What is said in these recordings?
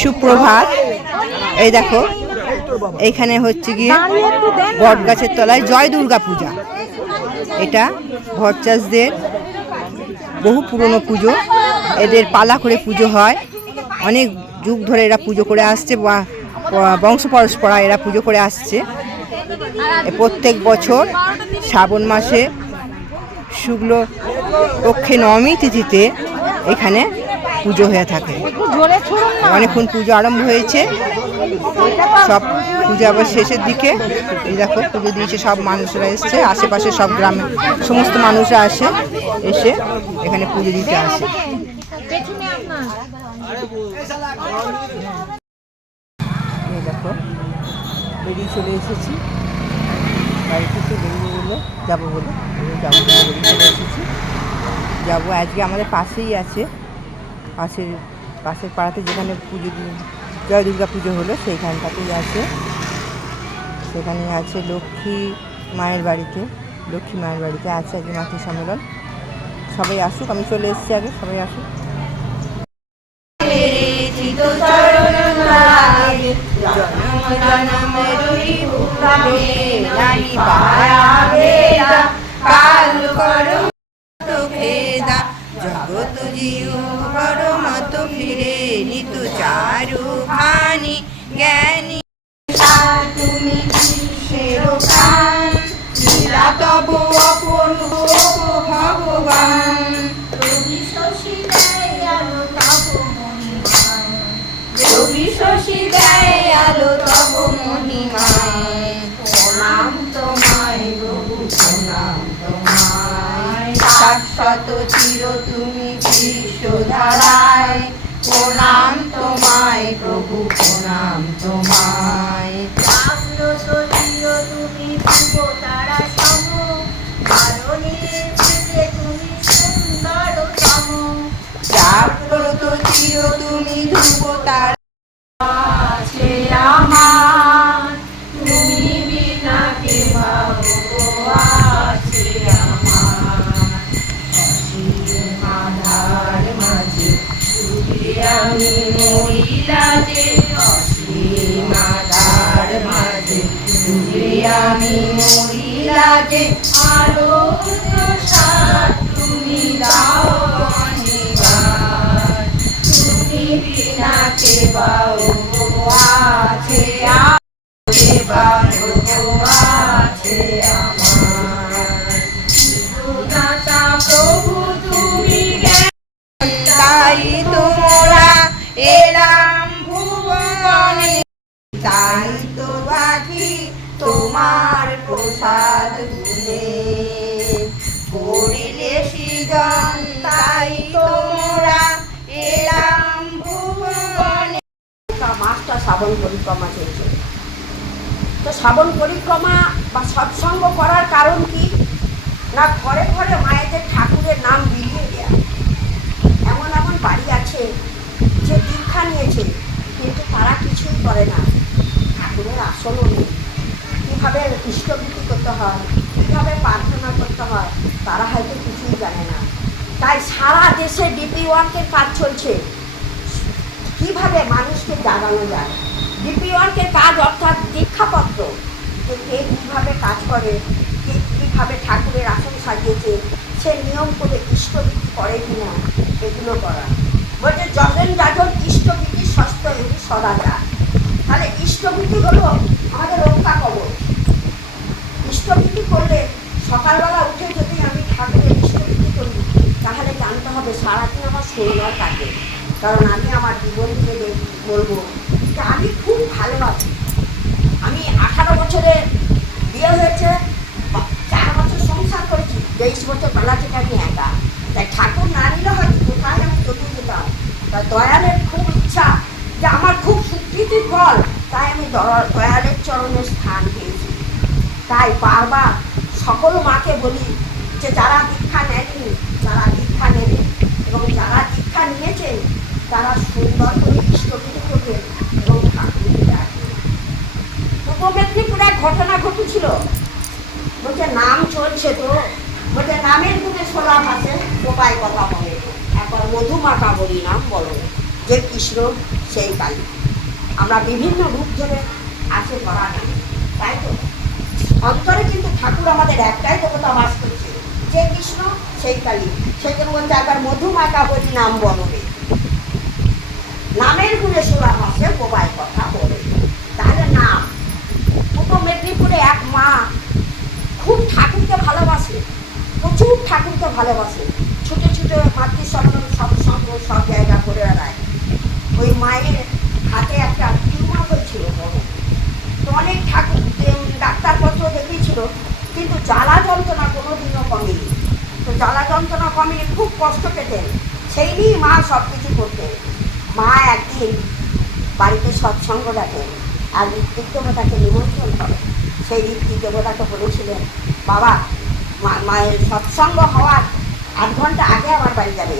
সুপ্রভাত। এই দেখো এইখানে হচ্ছে গিয়ে বট গাছের তলায় জয় দুর্গা পূজা। এটা ভট্টাচার্যদের বহু পুরনো পুজো। এদের পালা করে পুজো হয়, অনেক যুগ ধরে এরা পুজো করে আসছে, বংশ পরম্পরা এরা পুজো করে আসছে। প্রত্যেক বছর শ্রাবণ মাসে শুক্ল পক্ষে নবমী তিথিতে এখানে পুজো হয়ে থাকে। অনেকক্ষণ পুজো আরম্ভ হয়েছে, সব পুজো আবার শেষের দিকে। এই দেখো পুজো দিয়েছে, সব মানুষরা এসছে, আশেপাশে সব গ্রামে সমস্ত মানুষরা আসে, এসে এখানে পুজো দিতে আসে। এই দেখো বেরিয়ে চলে এসেছি, বাড়ি থেকে বেরিয়ে বললো যাবো বলে বেরিয়ে চলে এসেছি। যাবো আজকে আমাদের পাশেই আছে, পাশের পাড়াতে যেখানে পুজো জয় দুর্গা পুজো হলো সেইখানটাতেই আছে। সেখানে আছে লক্ষ্মী মায়ের বাড়িতে আছে আজকে মাতৃ সম্মেলন। সবাই আসুক, আমি চলে এসেছি আগে, সবাই আসুক। জগত জিও বড় মত ফিরে নিত চারু খানি জ্ঞানী তুমি প্রাণ লীলা তব অপূর্ব ভগবান। রবি শশী দেয় আলো তব মহিমায়, প্রণাম তোমায় প্রভু প্রণাম তোমায়। শাশ্বত চির তুমি বিশ্বধারায়, প্রণাম তোমায় প্রভু প্রণাম তোমায়। জাগ্রত চির তুমি ধ্রুবতারা সম, কারণের থেকে তুমি সুন্দরতম। জাগ্রত চির তুমি ধ্রুবতারা আছে আমার, তুমি বিনা কে পাবো আছে আমার। অসীম আধার মাঝে আমি মরিলা যে, অসীম আধার মাঝে আমি মরিলা যে। আলো তুমি দাও অনিবার, তুমি বিনা কে পাবো আছে আছে আমার। প্রভু তুমি তাই তোমরা এলাম ভুবনে, তাই তো বাকি তোমার প্রসাদ গুনে। করিলে সৃজন তাই তোমরা এলাম ভুবনে। মাসটা শ্রাবণ পরিক্রমা চলছে, তো শ্রাবণ পরিক্রমা বা সৎসঙ্গ করার কারণ কি না, ঘরে ঘরে মায়েদের ঠাকুরের নাম বিলিয়ে দেয়া। এমন এমন বাড়ি আছে যে দীক্ষা নিয়েছে কিন্তু তারা কিছুই করে না, ঠাকুরের আসনও নেই। কীভাবে ইষ্টভীতি করতে হয়, কীভাবে প্রার্থনা করতে হয় তারা হয়তো কিছুই জানে না। তাই সারা দেশে ডিপি ওয়ার্কের কাজ চলছে, কীভাবে মানুষকে জাগানো যায়। ডিপি ওয়ার্কের কাজ অর্থাৎ দীক্ষাপত্র, যে কে কীভাবে কাজ করে, কে কীভাবে ঠাকুরের আসন সাজিয়েছে, সে নিয়ম করে ইষ্টভীতি করে কিনা, এগুলো করা। বলছে যজন যাজন ইষ্টভীতি ষষ্ঠ এটি সদাচার। তাহলে ইষ্টভীতি হলো আমাদের রক্ষা কবচ। ইষ্টভীতি করলে সকালবেলা উঠে যদি আমি ঠাকুরের ইষ্টভীতি করি তাহলে জানতে হবে সারাদিন আমার সুন্দর কাটে। কারণ আমি আমার জীবন দিয়ে বলবো যে আমি খুব ভালো আছি। আমি 18 বছরে বিয়ে হয়েছে, 4 বছর সংসার করেছি, 23 বছর বেলা থেকে আমি একা। তাই ঠাকুর না নিলে হয়তো কোথায় আমি চতুর যেতাম। তাই দয়ালের খুব ইচ্ছা যে আমার খুব স্বীকৃতির ফল, তাই আমি দয়ালের চরণের স্থান পেয়েছি। তাই বারবার সকল মাকে বলি যে যারা দীক্ষা নেননি তারা দীক্ষা নেবেন, এবং যারা দীক্ষা নিয়েছেন তারা সুন্দর করে ইষ্টভীতি করবে এবং ঠাকুরকে ডাকবেন। পূর্ব মেদিনীপুরে এক ঘটনা ঘটেছিল। বলছে নাম চলছে তো, বলছে নামের গুণে ছোলা ভাসে, টোপায় কথা বলে, একবার মধুমাখা বলি নাম বলো। যে কৃষ্ণ সেই কালী। আমরা বিভিন্ন রূপ ধরে আছে ধরা নেই, তাই তো অন্তরে কিন্তু ঠাকুর আমাদের একটাই দেবতা বাস করছে, যে কৃষ্ণ সেই কালী। সেই জন্য বলছে একবার মধুমাখা বলি নাম বলবে, নামের গুণে সোলা ভাসে বোবায় কথা বলে। তাহলে নাম, পূর্ব মেদিনীপুরে এক মা খুব ঠাকুরকে ভালোবাসে, প্রচুর ঠাকুরকে ভালোবাসে, ছুটে ছুটে মাতৃসম্মান সৎসঙ্গ সব জায়গা করে বেড়ায়। ওই মায়ের হাতে একটা টিউমার হয়েছিল বড়, তো অনেক ঠাকুর ডাক্তারপত্র দেখিয়েছিল, কিন্তু জ্বালা যন্ত্রণা কোনোদিনও কমেনি। তো জ্বালা যন্ত্রণা কমেনি, খুব কষ্ট পেতেন, সেই নিয়েই মা সব কিছু করতেন। মা একদিন বাড়িতে সৎসঙ্গ ডাকেন আর ঋত্বিক দেবতাকে নিমন্ত্রণ করেন। সেই ঋত্বিক দেবতাকে বলেছিলেন, বাবা মায়ের সৎসঙ্গ হওয়ার 8 ঘন্টা আগে আমার বাড়ি যাবে।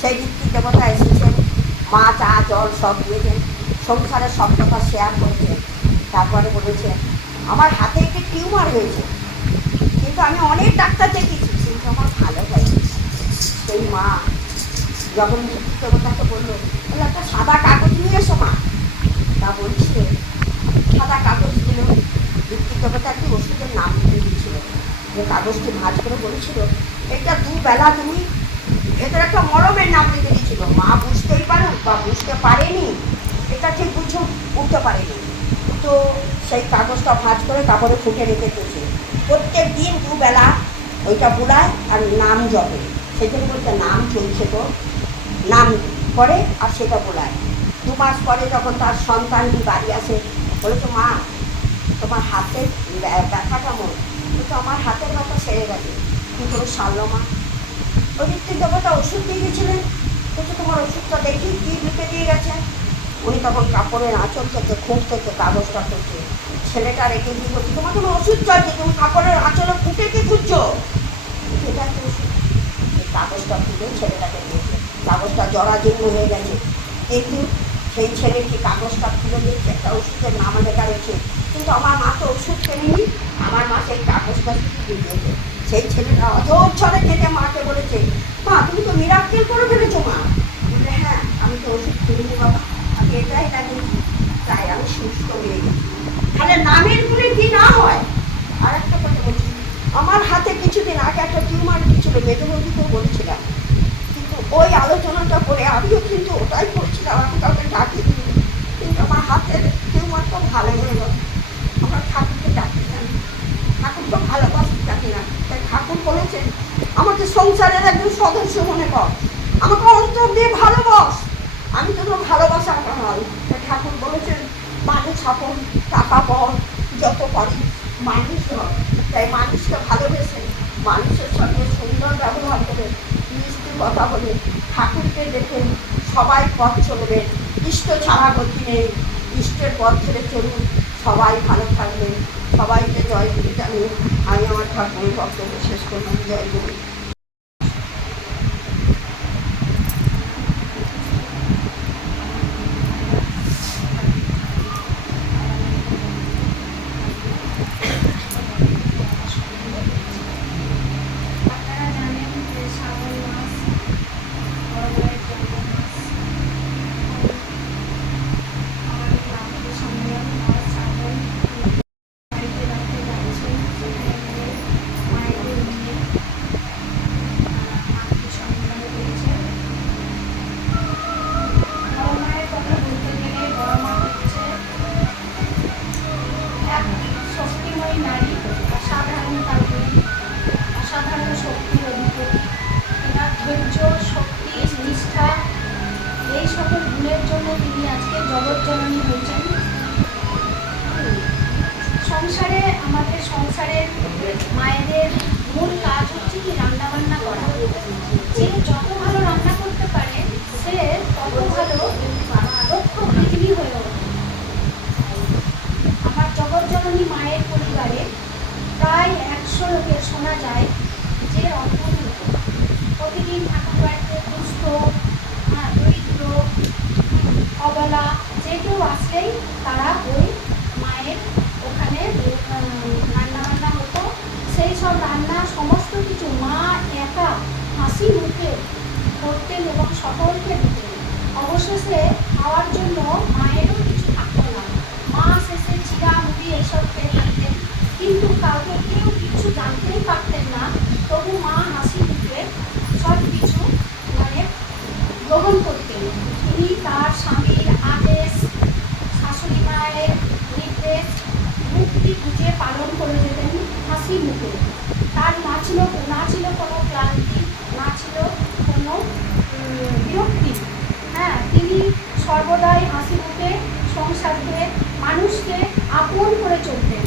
সেই ঋত্বিক দেবতা এসেছেন, মা চা জল সব দিয়েছেন, সংসারের সব কথা শেয়ার করেছেন। তারপরে বলেছেন, আমার হাতে একটি টিউমার হয়েছে, কিন্তু আমি অনেক ডাক্তার দেখিয়েছি, কিন্তু আমার ভালো হয়নি। সেই মা যখন ঋত্বিক দেবতাকে বললো, বলে একটা সাদা কাগজ নিয়ে এসো মা। তা বলছে, সাদা কাগজ দিল। ঋত্বিক দেবতা একটি ওষুধের নাম দিয়ে দিয়েছিল, যে কাগজটি ভাঁজ করে বলেছিল, এটা 2 বেলা তুমি, ভেতরে একটা মরমের নাম লিখে দিয়েছিল। মা বুঝতেই পারুক বা বুঝতে পারেনি, এটা ঠিক বুঝে উঠতে পারেনি। তো সেই কাগজটা ভাঁজ করে কাপড়ে ফুটে রেখে দিয়েছে, প্রত্যেক দিন 2 বেলা ওইটা বুলায় আর নাম জপে। সেই জন্য বলতে নাম চলছে, তো নাম করে আর সেটা বোলায়। 2 মাস পরে যখন তার সন্তানটি বাড়ি আসে, বলেছে, মা তোমার হাতে ব্যথা কেমন? কিন্তু আমার হাতের ব্যথা সেরে গেছে, কিন্তু সারল মা। ওই ঋত্বিক দেবতা ওষুধ দিয়ে গেছিলেন, কিন্তু তোমার ওষুধটা দেখি কি লিখে দিয়ে গেছে। উনি তখন কাপড়ের আঁচল থেকে খুঁট থেকে কাগজটা খুঁজছে, ছেলেটা রেখে দিয়ে বলছে, তোমার কোনো ওষুধ চাইছে, তুমি কাপড়ের আঁচলে খুঁটে কি খুঁজছো? এটা কি ওষুধ? কাগজটা খুলে ছেলেটাকে দিয়েছে, কাগজটা জরাজীর্ণ হয়ে গেছে, কিন্তু সেই ছেলেটি কাগজটা খুলে দিয়েছে, একটা ওষুধের নাম লেখা রয়েছে। কিন্তু আমার মা তো ওষুধ কেনেনি, আমার মা সেই কাগজটা শুধু দিয়েছে। সেই ছেলেটা অধৈর্যে থেকে মাকে বলেছে, মা তুমি তো মিরাক্কেল করে ফেলেছো মা। বলে, হ্যাঁ আমি তো ওষুধ কিনিনি বাবা, আমি এটাই লাগিয়েছি, তাই আমি সুস্থ হয়ে গেছি। তাহলে নামের গুণে কি না হয়। আর একটা কথা বলছি, আমার হাতে কিছুদিন আগে একটা টিউমার ছিল, মেজবৌদিকেও বলেছিলাম, কিন্তু ওই আলোচনাটা করে আমিও কিন্তু ওটাই করছিলাম, আমি কাউকে ডাকিনি, কিন্তু আমার হাতের টিউমারটা ভালো হয়ে গেল। আমরা ঠাকুরকে ডাকি জানি, ঠাকুরকে ভালোবাসি ডাকি না, তাই ঠাকুর বলেছেন আমাকে সংসারের একজন সদস্য মনে কর, আমাকে অন্তর দিয়ে ভালোবাস, আমি তো ভালোবাসা হয়। তাই ঠাকুর বলেছেন, মানুষ আপন টাকা পর যত পারি মানুষ হয়। তাই মানুষকে ভালোবেসে মানুষের সঙ্গে সুন্দর ব্যবহার করে মিষ্টি কথা বলে ঠাকুরকে দেখে সবাই পথ চলবেন। ইষ্ট ছাড়া গতি নেই, ইষ্টের পথ ধরে চলুন, সবাই ভালো থাকবেন। সবাইকে জয় গুরু জানিয়ে আমি আমার ঠাকুরের বক্তব্য শেষ করলাম। জয় গুরু। সংসারে আমাদের সংসারের মায়েদের মূল কাজ হচ্ছে কি রান্নাবান্না করা। যে যত ভালো রান্না করতে পারে সে তত ভালো দক্ষ গৃহিণী হয়ে ওঠে। আমার জগৎজননী মায়ের পরিবারে প্রায় 100 লোকের শোনা যায় যে অন্তর্ভুক্ত। প্রতিদিন ঠাকুর বাড়িতে দুস্থ, দরিদ্র, অবলা যে কেউ আসলেই তারা ওই মায়ের ওখানে রান্নাবান্না হতো। সেই সব রান্না সমস্ত কিছু মা একা হাসি মুখে করতেন এবং সকলকে দিতেন। অবশেষে খাওয়ার জন্য মায়েরও কিছু থাকতো না। মা শেষে চিড়া মুড়ি এসব খেয়ে থাকতেন, কিন্তু কাউকে কেউ কিছু জানতেই পারতেন না। তবু মা হাসি মুখে সব কিছু মানে গ্রহণ করতেন। তিনি তার স্বামীর আদেশ, শাশুড়ি মায়ের নির্দেশ মুক্তি বুঝে পালন করে যেতেন হাসি মুখে। তার না ছিল কোনো ক্লান্তি, না ছিল কোনো বিরক্তি। হ্যাঁ, তিনি সর্বদাই হাসি মুখে সংসারকে, মানুষকে আপন করে চলতেন।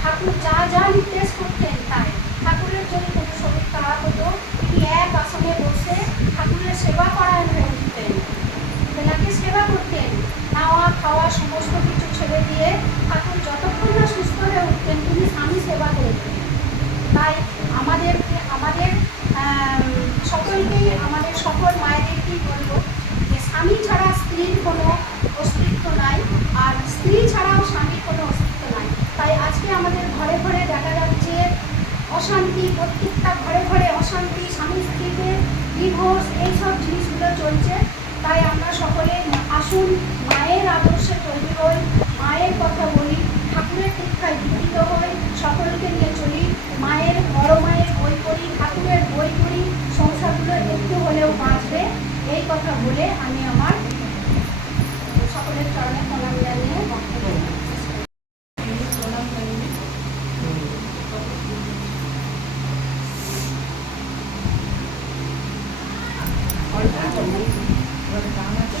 ঠাকুর যা যা নির্দেশ করতেন তাই। ঠাকুরের যদি কোনো শরীর খারাপ হতো, তিনি এক আসনে বসে ঠাকুরের সেবা পরায়ণ হয়ে উঠতেন, তেনাকে সেবা করতেন। খাওয়া খাওয়া সমস্ত কিছু ছেড়ে দিয়ে ঠাকুর যতক্ষণ না সুস্থ হয়ে উঠতেন তিনি স্বামী সেবা করতেন। তাই আমাদের সকলকেই, আমাদের সকল মায়েদেরকেই বলবো যে স্বামী ছাড়া স্ত্রীর কোনো অস্তিত্ব নাই, আর স্ত্রী ছাড়াও স্বামীর কোনো অস্তিত্ব নাই। তাই আজকে আমাদের ঘরে ঘরে দেখা যাচ্ছে অশান্তি, প্রত্যেকটা ঘরে ঘরে অশান্তি, স্বামী স্ত্রীতে ডিভোর্স, এইসব জিনিসগুলো চলছে। তাই আমরা সকলে আসুন মায়ের আদর্শে তৈরি হই, মায়ের কথা বলি, ঠাকুরের শিক্ষায় দীক্ষিত হই, সকলকে নিয়ে চলি, মায়ের বড় মায়ের বই পড়ি, ঠাকুরের বই পড়ি, সংসারগুলো একটু হলেও বাঁচবে। এই কথা বলে আমি আমার সকলের চরণে প্রণাম জানিয়ে বক্তব্য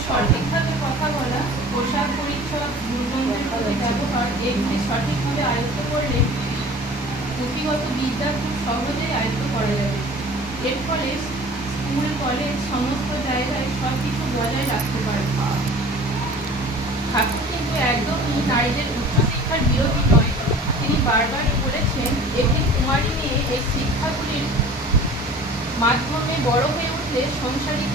সঠিকভাবে কথা বলা, পোশাক পরিচ্ছদ, দুর্গন্ধের প্রতি ব্যবহার এগুলি সঠিকভাবে আয়ত্ত করলে পুঁথিগত বিদ্যা খুব সহজেই আয়ত্ত করা যাবে। এর ফলে স্কুল, কলেজ সমস্ত জায়গায় সব কিছু বজায় রাখতে পারবে। ঠাকুর কিন্তু একদমই নারীদের উচ্চশিক্ষার বিরোধী নয়। তিনি বারবার বলেছেন, একটি কুমারী মেয়ে এই শিক্ষাগুলির মাধ্যমে বড় হয়ে উঠলে সংসারী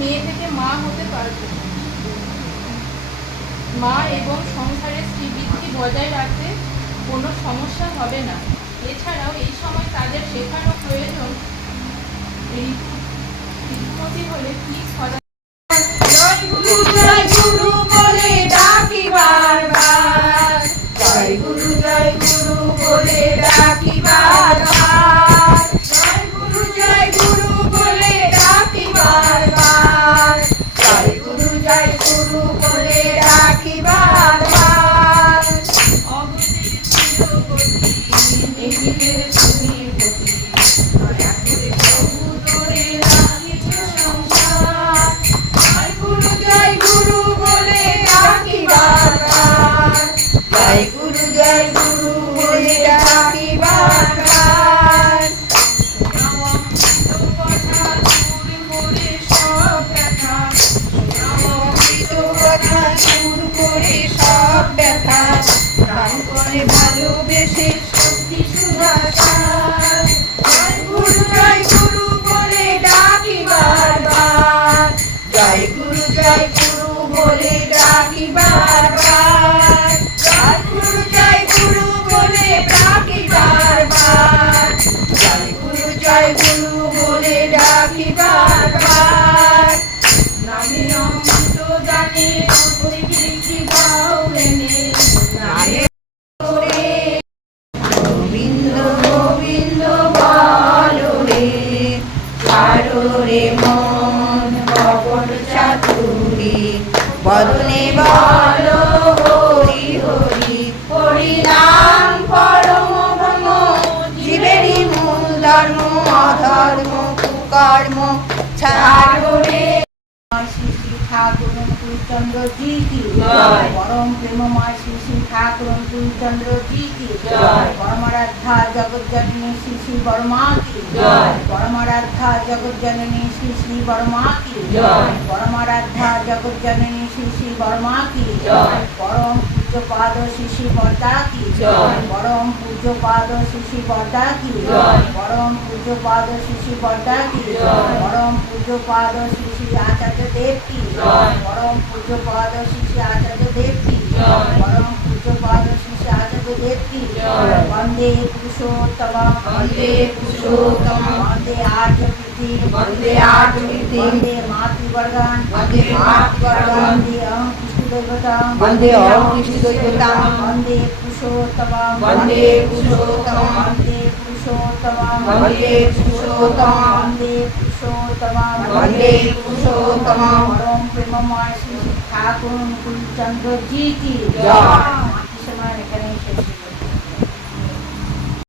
মেয়ে থেকে মা হতে পারবে। মা এবং সংসারের শ্রীবৃদ্ধি বজায় রাখতে কোনো সমস্যা হবে না। এছাড়াও এই সময় তাদের শেখানো প্রয়োজন ঋতুমতি হলে কি সদা জয় গুরু বলে ডাকি বারবার, জয় গুরু বলে ডাকি বারবার, জয় গুরু বলে ডাকি বারবার, জয় গুরু বলে ডাকি বারবার। অবধি চিরগতি নিজের তুমি গতি, দয়া করে প্রভু তোরে রাখিছ সংসার। জয় গুরু বলে ডাকি বারবার, জয় গুরু বলে ডাকি বারবার। শোনাও অমৃত কথা দূর করে সব ব্যথা, শোনাও অমৃত কথা দূর করে সব ব্যথা, প্রাণ করে ভালোবেসে স্বস্তি সুধাচার। জয় গুরু বলে ডাকি বারবার, জয় গুরু বলে ডাকি বারবার, জয় গুরু বলে ডাকি বারবার, জয় গুরু বলে ডাকি বারবার। নামে অমৃত জানে প্রতিটি গাওলেনে, নামে গোবিন্দ গোবিন্দ বলো রে, ছাড়ো রে মন কপট চাতুরি, বদনে বলো হরি হরি, হরি নাম পরম ব্রহ্ম, জীবেরই মূল ধর্ম, অধর্ম কুকর্ম ছাড়ো রে। শ্রী শ্রী ঠাকুর চন্দ্র জি কি জয়, পরম প্রেমময় শ্রী শ্রী ঠাকুর চন্দ্র জি কি জয়, পরমারাধ্যা জগজ্জননী শ্রী শ্রী বর্মা কি জয়, পরমারাধ্যা জগজ্জননী শ্রী শ্রী বর্মা কি জয়, পরমারাধ্যা জগজ্জননী শ্রী শ্রী বর্মা কি জয়, পরম পূজ্যপাদ শ্রী শ্রী বর্দা কি জয়, পরম পূজ্যপাদ শ্রী শ্রী বর্দা কি জয়, পরম পূজ্যপাদ শ্রী শ্রী বর্দা কি জয়, পরম পূজ্যপাদ শ্রী শ্রী আচার্য দেব কি জয়, পরম পূজ্যপাদ শ্রী শ্রী আচার্য দেব কি জয়, পরম পূজ্যপাদ শ্রী শ্রী আচার্য देवदेवकी जय। वंदे पुरुषोत्तमं वन्दे पुरुषोत्तमं। वंदे आर्यवृद्धि वन्दे आर्यवृद्धिं। वंदे मातृवर्गान् वन्दे मातृवर्गान्। वंदे अहं कृष्णदैवतां वन्दे अहं कृष्णदैवतां। वंदे पुरुषोत्तमं वन्दे पुरुषोत्तमं। वंदे पुरुषोत्तमं वन्दे पुरुषोत्तमं। वंदे पुरुषोत्तमं वन्दे पुरुषोत्तमं। परम प्रेममय श्री ठाकुर मुकुंद चंद्र जी की जय। समय